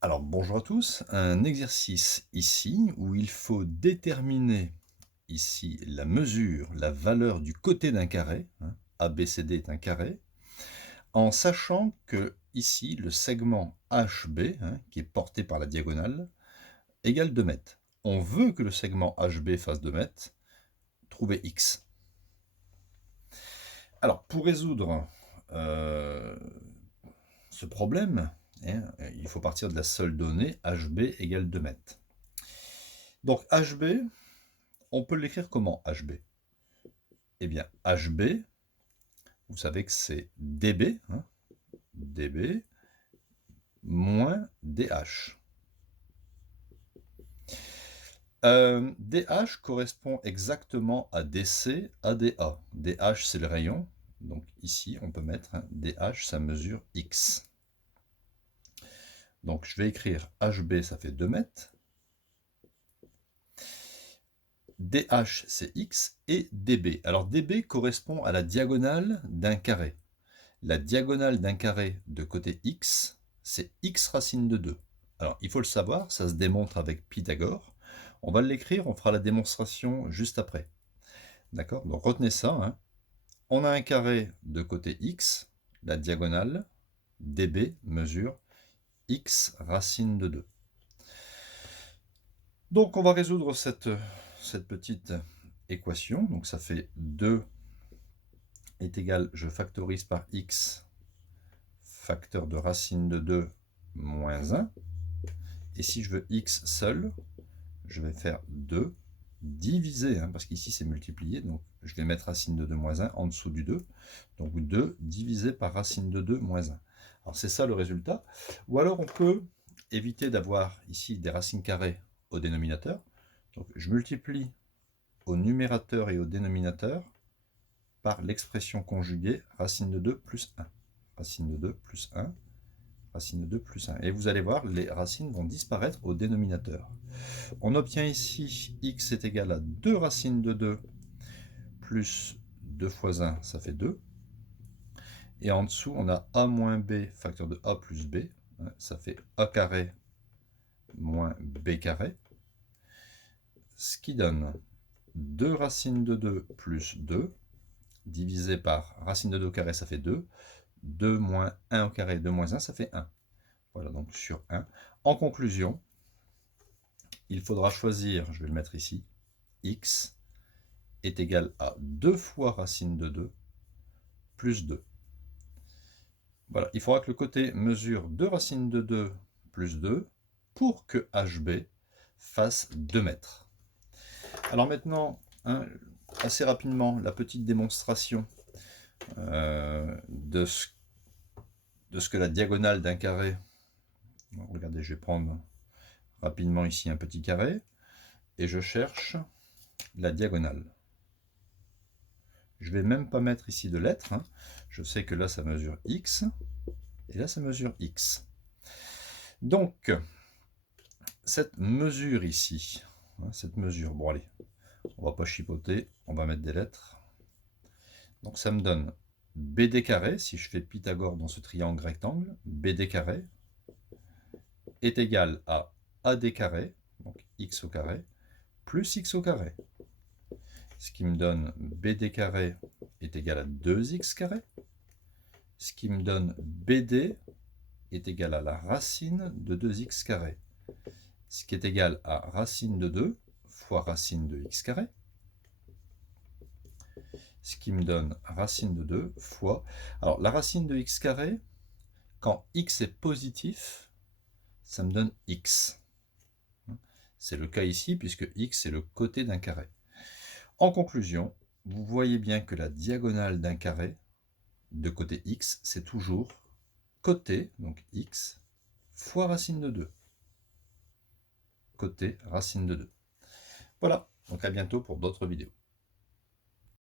Alors bonjour à tous, un exercice ici où il faut déterminer ici la mesure, la valeur du côté d'un carré, hein, ABCD est un carré, en sachant que ici le segment HB, hein, qui est porté par la diagonale, égale 2 mètres. On veut que le segment HB fasse 2 mètres, trouver X. Alors pour résoudre ce problème, hein, il faut partir de la seule donnée HB égale 2 mètres. Donc HB, on peut l'écrire comment HB? Eh bien HB, vous savez que c'est DB, hein, DB moins DH. DH correspond exactement à DC, à DA. DH c'est le rayon, donc ici on peut mettre hein, DH, ça mesure X. Donc je vais écrire HB, ça fait 2 mètres. DH c'est X et DB. Alors DB correspond à la diagonale d'un carré. La diagonale d'un carré de côté X, c'est X racine de 2. Alors il faut le savoir, ça se démontre avec Pythagore. On va l'écrire, on fera la démonstration juste après. D'accord? Donc retenez ça. Hein. On a un carré de côté X, la diagonale DB mesure X racine de 2. Donc on va résoudre cette petite équation. Donc ça fait 2 est égal, je factorise par X, facteur de racine de 2 moins 1. Et si je veux X seul, je vais faire 2 divisé, hein, parce qu'ici c'est multiplié, donc je vais mettre racine de 2 moins 1 en dessous du 2. Donc 2 divisé par racine de 2 moins 1. Alors c'est ça le résultat. Ou alors on peut éviter d'avoir ici des racines carrées au dénominateur. Donc je multiplie au numérateur et au dénominateur par l'expression conjuguée racine de 2 plus 1. Racine de 2 plus 1, racine de 2 plus 1. Et vous allez voir, les racines vont disparaître au dénominateur. On obtient ici x est égal à 2 racines de 2 plus 2 fois 1, ça fait 2. Et en dessous, on a a moins b facteur de a plus b, ça fait a carré moins b carré, ce qui donne 2 racines de 2 plus 2, divisé par racine de 2 au carré, ça fait 2. 2 moins 1 au carré, 2 moins 1, ça fait 1. Voilà, donc sur 1. En conclusion, il faudra choisir, je vais le mettre ici, x est égal à 2 fois racine de 2 plus 2. Voilà, il faudra que le côté mesure 2 racines de 2 plus 2 pour que HB fasse 2 mètres. Alors maintenant, hein, assez rapidement, la petite démonstration de ce que la diagonale d'un carré. Regardez, je vais prendre rapidement ici un petit carré et je cherche la diagonale. Je ne vais même pas mettre ici de lettres. Hein. Je sais que là, ça mesure x. Et là, ça mesure x. Donc, cette mesure ici, hein, cette mesure, bon allez, on va pas chipoter, on va mettre des lettres. Donc ça me donne BD carré, si je fais Pythagore dans ce triangle rectangle, BD carré est égal à AD carré, donc x au carré, plus x au carré. Ce qui me donne BD carré est égal à 2x carré. Ce qui me donne BD est égal à la racine de 2x carré. Ce qui est égal à racine de 2 fois racine de x carré. Ce qui me donne racine de 2 fois... Alors la racine de x carré, quand x est positif, ça me donne x. C'est le cas ici puisque x est le côté d'un carré. En conclusion, vous voyez bien que la diagonale d'un carré de côté x, c'est toujours côté, donc x, fois racine de 2. Côté racine de 2. Voilà, donc à bientôt pour d'autres vidéos.